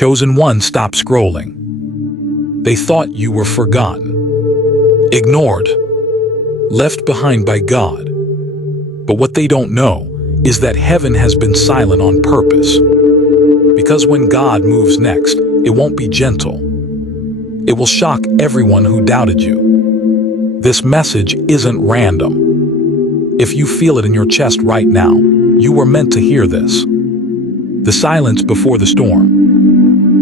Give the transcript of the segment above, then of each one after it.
Chosen one stopped scrolling. They thought you were forgotten, ignored, left behind by God. But what they don't know is that heaven has been silent on purpose. Because when God moves next, it won't be gentle. It will shock everyone who doubted you. This message isn't random. If you feel it in your chest right now, you were meant to hear this. The silence before the storm.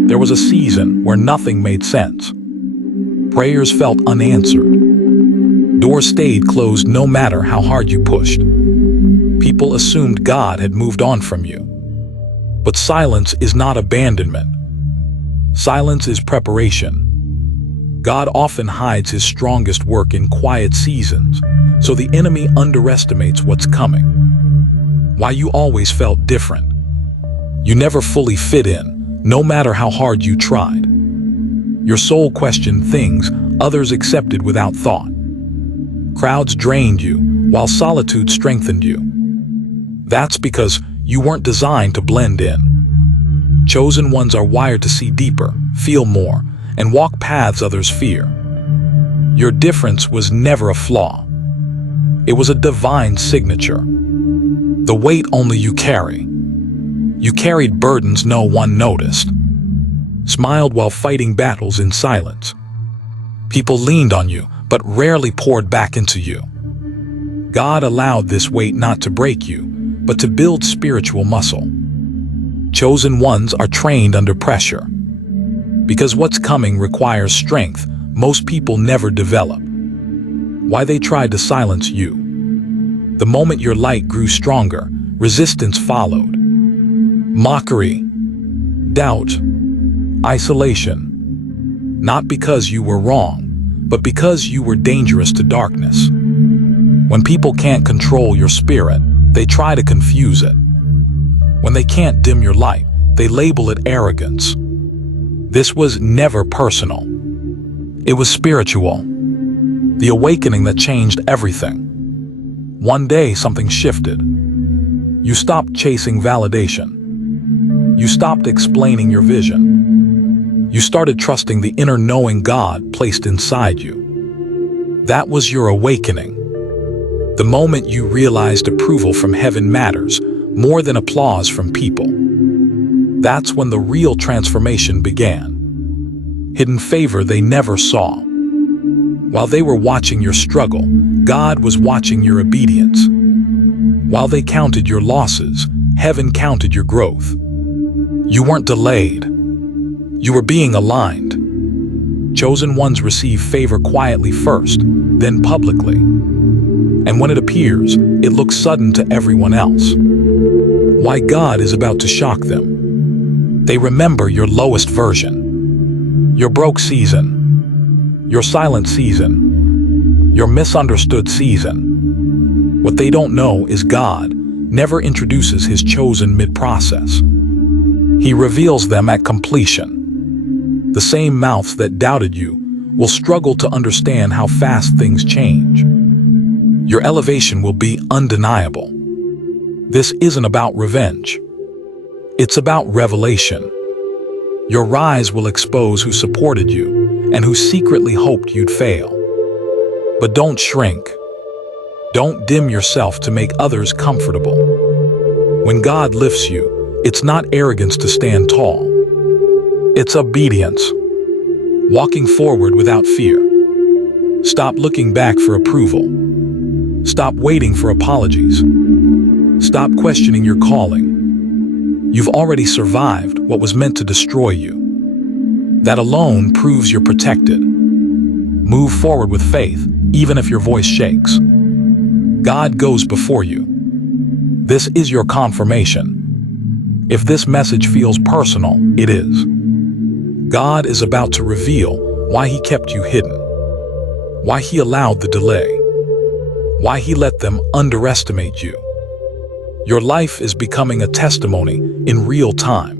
There was a season where nothing made sense. Prayers felt unanswered. Doors stayed closed no matter how hard you pushed. People assumed God had moved on from you. But silence is not abandonment. Silence is preparation. God often hides his strongest work in quiet seasons, so the enemy underestimates what's coming. Why you always felt different. You never fully fit in, no matter how hard you tried. Your soul questioned things others accepted without thought. Crowds drained you, while solitude strengthened you. That's because you weren't designed to blend in. Chosen ones are wired to see deeper, feel more, and walk paths others fear. Your difference was never a flaw. It was a divine signature. The weight only you carry. You carried burdens no one noticed. Smiled while fighting battles in silence. People leaned on you, but rarely poured back into you. God allowed this weight not to break you, but to build spiritual muscle. Chosen ones are trained under pressure. Because what's coming requires strength most people never develop. Why they tried to silence you. The moment your light grew stronger, resistance followed. Mockery, doubt, isolation. Not because you were wrong, but because you were dangerous to darkness. When people can't control your spirit, they try to confuse it. When they can't dim your light, they label it arrogance. This was never personal. It was spiritual. The awakening that changed everything. One day something shifted. You stopped chasing validation. You stopped explaining your vision. You started trusting the inner knowing God placed inside you. That was your awakening. The moment you realized approval from heaven matters more than applause from people. That's when the real transformation began. Hidden favor they never saw. While they were watching your struggle, God was watching your obedience. While they counted your losses, heaven counted your growth. You weren't delayed. You were being aligned. Chosen ones receive favor quietly first, then publicly. And when it appears, it looks sudden to everyone else. Why God is about to shock them. They remember your lowest version. Your broke season. Your silent season. Your misunderstood season. What they don't know is God never introduces his chosen mid-process. He reveals them at completion. The same mouths that doubted you will struggle to understand how fast things change. Your elevation will be undeniable. This isn't about revenge. It's about revelation. Your rise will expose who supported you and who secretly hoped you'd fail. But don't shrink. Don't dim yourself to make others comfortable. When God lifts you, it's not arrogance to stand tall. It's obedience. Walking forward without fear. Stop looking back for approval. Stop waiting for apologies. Stop questioning your calling. You've already survived what was meant to destroy you. That alone proves you're protected. Move forward with faith, even if your voice shakes. God goes before you. This is your confirmation. If this message feels personal, it is. God is about to reveal why he kept you hidden. Why he allowed the delay. Why he let them underestimate you. Your life is becoming a testimony in real time.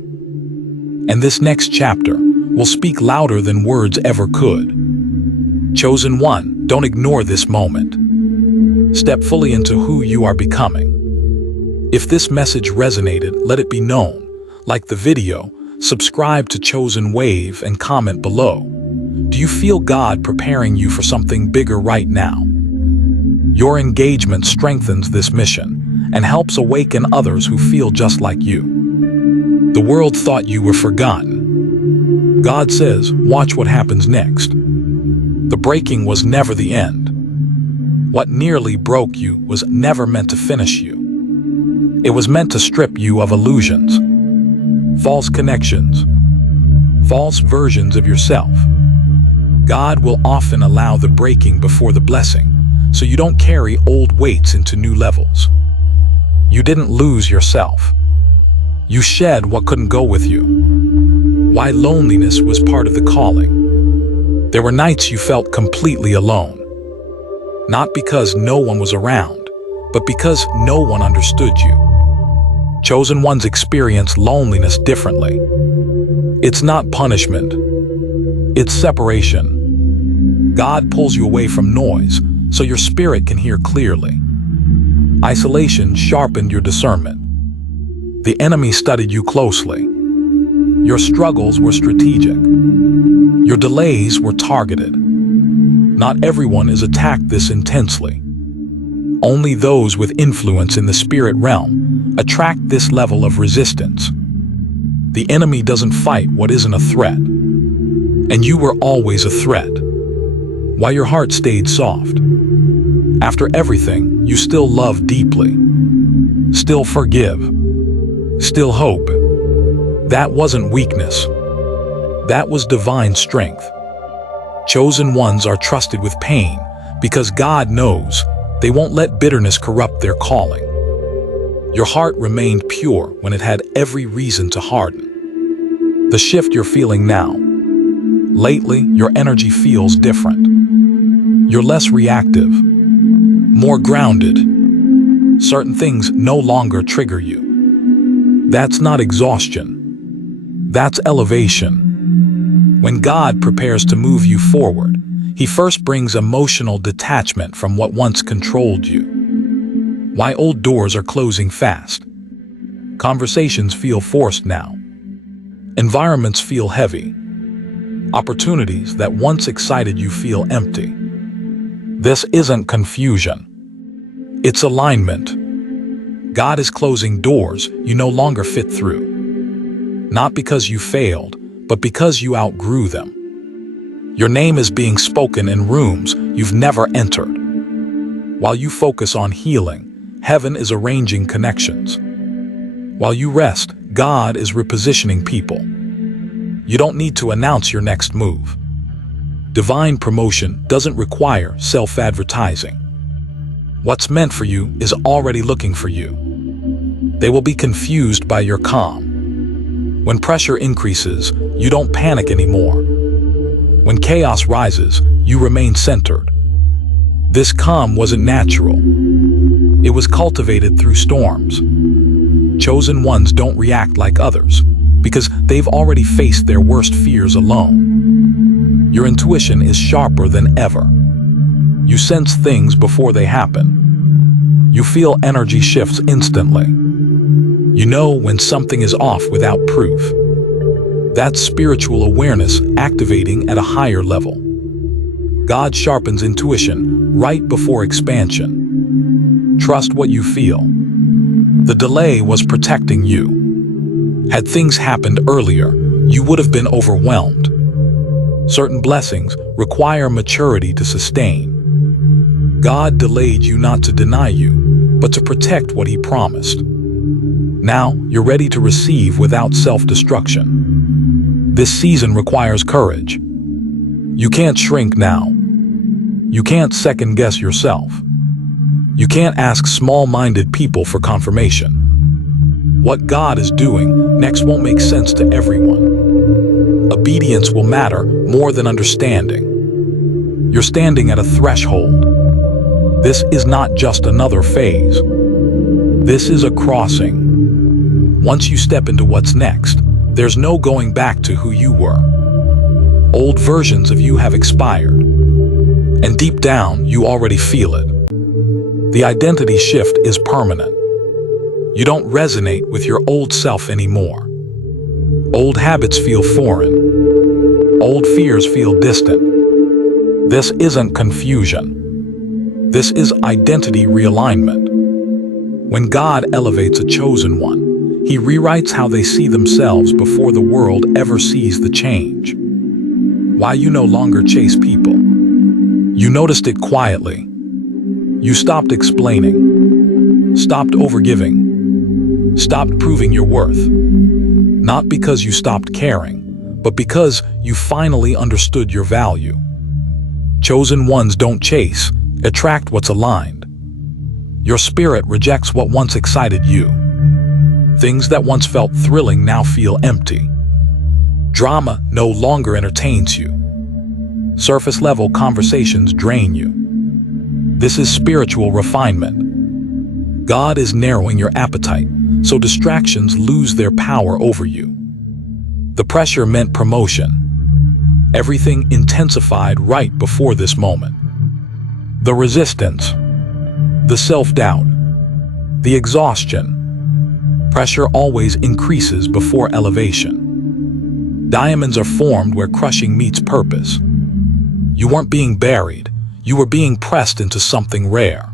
And this next chapter will speak louder than words ever could. Chosen one, don't ignore this moment. Step fully into who you are becoming. If this message resonated, let it be known. Like the video, subscribe to Chosen Wave and comment below. Do you feel God preparing you for something bigger right now? Your engagement strengthens this mission and helps awaken others who feel just like you. The world thought you were forgotten. God says, watch what happens next. The breaking was never the end. What nearly broke you was never meant to finish you. It was meant to strip you of illusions, false connections, false versions of yourself. God will often allow the breaking before the blessing, so you don't carry old weights into new levels. You didn't lose yourself. You shed what couldn't go with you. Why loneliness was part of the calling. There were nights you felt completely alone. Not because no one was around, but because no one understood you. Chosen ones experience loneliness differently. It's not punishment. It's separation. God pulls you away from noise, so your spirit can hear clearly. Isolation sharpened your discernment. The enemy studied you closely. Your struggles were strategic. Your delays were targeted. Not everyone is attacked this intensely. Only those with influence in the spirit realm attract this level of resistance. The enemy doesn't fight what isn't a threat. And you were always a threat. Why your heart stayed soft. After everything, you still love deeply. Still forgive. Still hope. That wasn't weakness. That was divine strength. Chosen ones are trusted with pain because God knows they won't let bitterness corrupt their calling. Your heart remained pure when it had every reason to harden. The shift you're feeling now. Lately, your energy feels different. You're less reactive, more grounded. Certain things no longer trigger you. That's not exhaustion. That's elevation. When God prepares to move you forward, He first brings emotional detachment from what once controlled you. Why old doors are closing fast. Conversations feel forced now. Environments feel heavy. Opportunities that once excited you feel empty. This isn't confusion. It's alignment. God is closing doors you no longer fit through. Not because you failed, but because you outgrew them. Your name is being spoken in rooms you've never entered. While you focus on healing, heaven is arranging connections. While you rest, God is repositioning people. You don't need to announce your next move. Divine promotion doesn't require self-advertising. What's meant for you is already looking for you. They will be confused by your calm. When pressure increases, you don't panic anymore. When chaos rises, you remain centered. This calm wasn't natural. It was cultivated through storms. Chosen ones don't react like others because they've already faced their worst fears alone. Your intuition is sharper than ever. You sense things before they happen. You feel energy shifts instantly. You know when something is off without proof. That's spiritual awareness activating at a higher level. God sharpens intuition right before expansion. Trust what you feel. The delay was protecting you. Had things happened earlier, you would have been overwhelmed. Certain blessings require maturity to sustain. God delayed you not to deny you, but to protect what He promised. Now, you're ready to receive without self-destruction. This season requires courage. You can't shrink now. You can't second-guess yourself. You can't ask small-minded people for confirmation. What God is doing next won't make sense to everyone. Obedience will matter more than understanding. You're standing at a threshold. This is not just another phase. This is a crossing. Once you step into what's next, there's no going back to who you were. Old versions of you have expired. And deep down, you already feel it. The identity shift is permanent. You don't resonate with your old self anymore. Old habits feel foreign. Old fears feel distant. This isn't confusion. This is identity realignment. When God elevates a chosen one, He rewrites how they see themselves before the world ever sees the change. Why you no longer chase people. You noticed it quietly. You stopped explaining, stopped overgiving, stopped proving your worth. Not because you stopped caring, but because you finally understood your value. Chosen ones don't chase, attract what's aligned. Your spirit rejects what once excited you. Things that once felt thrilling now feel empty. Drama no longer entertains you. Surface-level conversations drain you. This is spiritual refinement. God is narrowing your appetite, so distractions lose their power over you. The pressure meant promotion. Everything intensified right before this moment. The resistance, the self-doubt, the exhaustion. Pressure always increases before elevation. Diamonds are formed where crushing meets purpose. You weren't being buried, you were being pressed into something rare.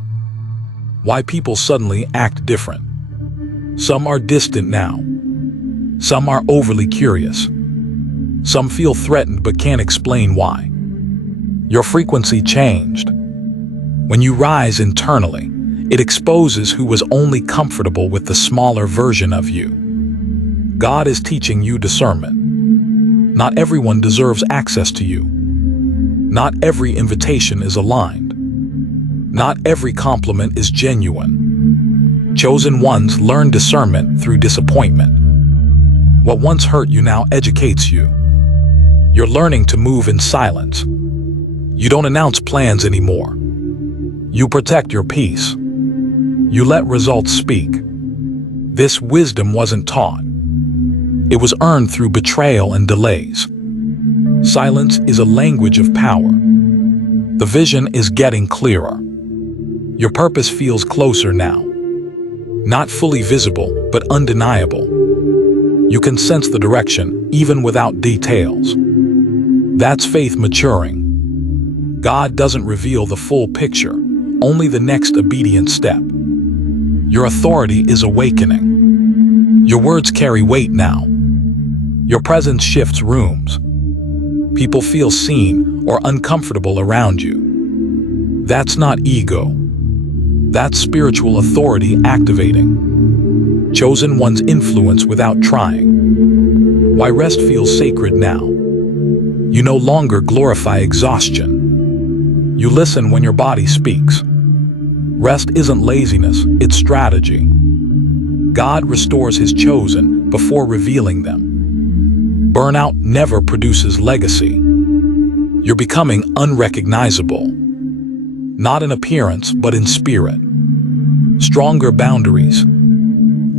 Why people suddenly act different. Some are distant now. Some are overly curious. Some feel threatened but can't explain why. Your frequency changed. When you rise internally, it exposes who was only comfortable with the smaller version of you. God is teaching you discernment. Not everyone deserves access to you. Not every invitation is aligned. Not every compliment is genuine. Chosen ones learn discernment through disappointment. What once hurt you now educates you. You're learning to move in silence. You don't announce plans anymore. You protect your peace. You let results speak. This wisdom wasn't taught. It was earned through betrayal and delays. Silence is a language of power. The vision is getting clearer. Your purpose feels closer now. Not fully visible, but undeniable. You can sense the direction, even without details. That's faith maturing. God doesn't reveal the full picture, only the next obedient step. Your authority is awakening. Your words carry weight now. Your presence shifts rooms. People feel seen or uncomfortable around you. That's not ego. That's spiritual authority activating. Chosen one's influence without trying. Why rest feels sacred now. You no longer glorify exhaustion. You listen when your body speaks. Rest isn't laziness, it's strategy. God restores His chosen before revealing them. Burnout never produces legacy. You're becoming unrecognizable. Not in appearance, but in spirit. Stronger boundaries.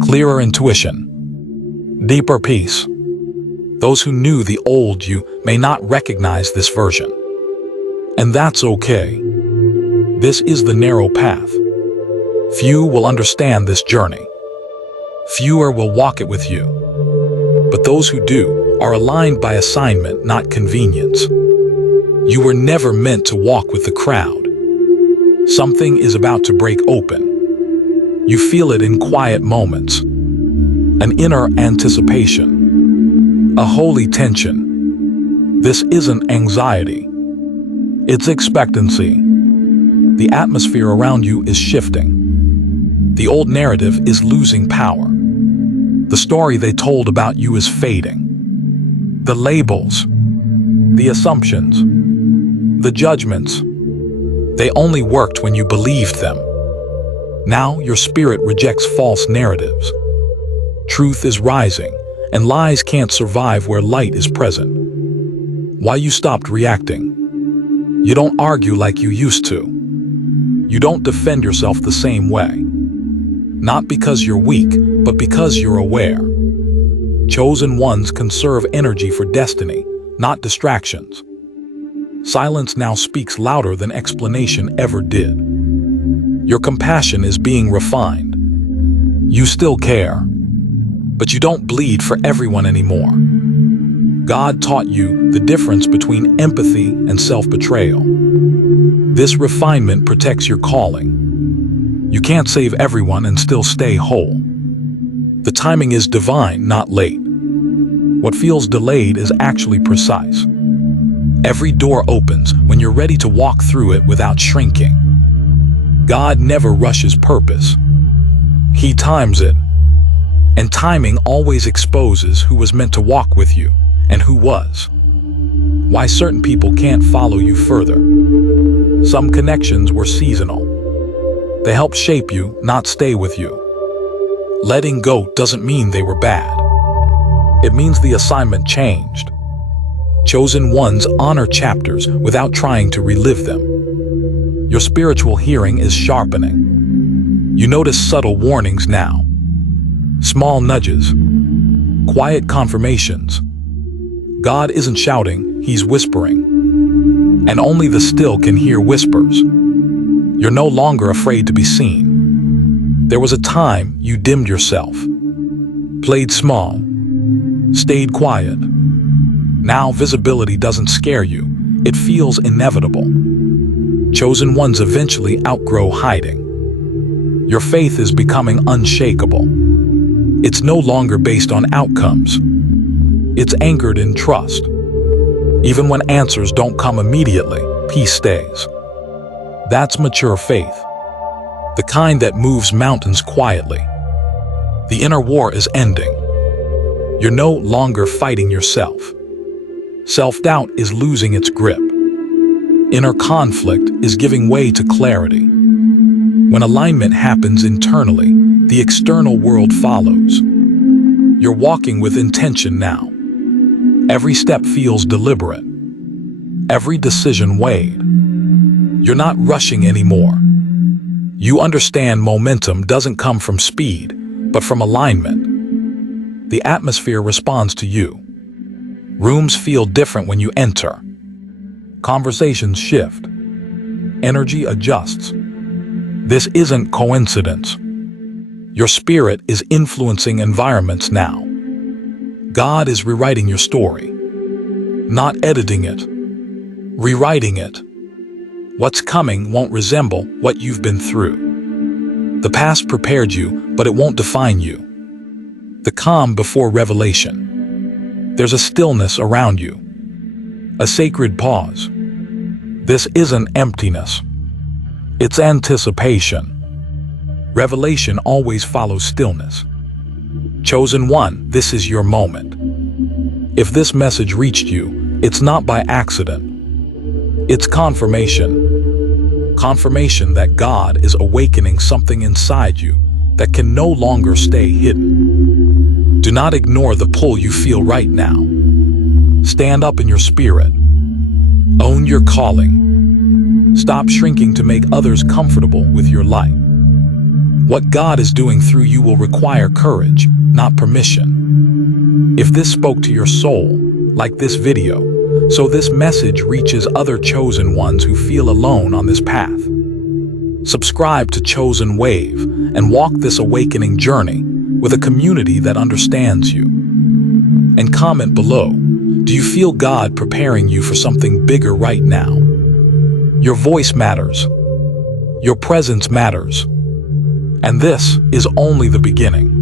Clearer intuition. Deeper peace. Those who knew the old you may not recognize this version. And that's okay. This is the narrow path. Few will understand this journey. Fewer will walk it with you. But those who do are aligned by assignment, not convenience. You were never meant to walk with the crowd. Something is about to break open. You feel it in quiet moments. An inner anticipation. A holy tension. This isn't anxiety. It's expectancy. The atmosphere around you is shifting. The old narrative is losing power. The story they told about you is fading. The labels, the assumptions, the judgments, they only worked when you believed them. Now your spirit rejects false narratives. Truth is rising, and lies can't survive where light is present. Why you stopped reacting? You don't argue like you used to. You don't defend yourself the same way. Not because you're weak, but because you're aware. Chosen ones conserve energy for destiny, not distractions. Silence now speaks louder than explanation ever did. Your compassion is being refined. You still care. but you don't bleed for everyone anymore. God taught you the difference between empathy and self-betrayal. This refinement protects your calling. You can't save everyone and still stay whole. The timing is divine, not late. What feels delayed is actually precise. Every door opens when you're ready to walk through it without shrinking. God never rushes purpose. He times it. And timing always exposes who was meant to walk with you and who was. Why certain people can't follow you further. Some connections were seasonal. They helped shape you, not stay with you. Letting go doesn't mean they were bad. It means the assignment changed. Chosen ones honor chapters without trying to relive them. Your spiritual hearing is sharpening. You notice subtle warnings now. Small nudges. Quiet confirmations. God isn't shouting, He's whispering. And only the still can hear whispers. You're no longer afraid to be seen. There was a time you dimmed yourself, played small, stayed quiet. Now visibility doesn't scare you, it feels inevitable. Chosen ones eventually outgrow hiding. Your faith is becoming unshakable. It's no longer based on outcomes. It's anchored in trust. Even when answers don't come immediately, peace stays. That's mature faith. The kind that moves mountains quietly. The inner war is ending. You're no longer fighting yourself. Self-doubt is losing its grip. Inner conflict is giving way to clarity. When alignment happens internally, the external world follows. You're walking with intention now. Every step feels deliberate. Every decision weighed. You're not rushing anymore. You understand momentum doesn't come from speed, but from alignment. The atmosphere responds to you. Rooms feel different when you enter. Conversations shift. Energy adjusts. This isn't coincidence. Your spirit is influencing environments now. God is rewriting your story. Not editing it. Rewriting it. What's coming won't resemble what you've been through. The past prepared you, but it won't define you. The calm before revelation. There's a stillness around you. A sacred pause. This isn't emptiness. It's anticipation. Revelation always follows stillness. Chosen one, this is your moment. If this message reached you, it's not by accident. It's confirmation. Confirmation that God is awakening something inside you that can no longer stay hidden. Do not ignore the pull you feel right now. Stand up in your spirit. Own your calling. Stop shrinking to make others comfortable with your light. What God is doing through you will require courage, not permission. If this spoke to your soul, like this video, so this message reaches other chosen ones who feel alone on this path. Subscribe to Chosen Wave and walk this awakening journey with a community that understands you. And comment below, do you feel God preparing you for something bigger right now? Your voice matters. Your presence matters. And this is only the beginning.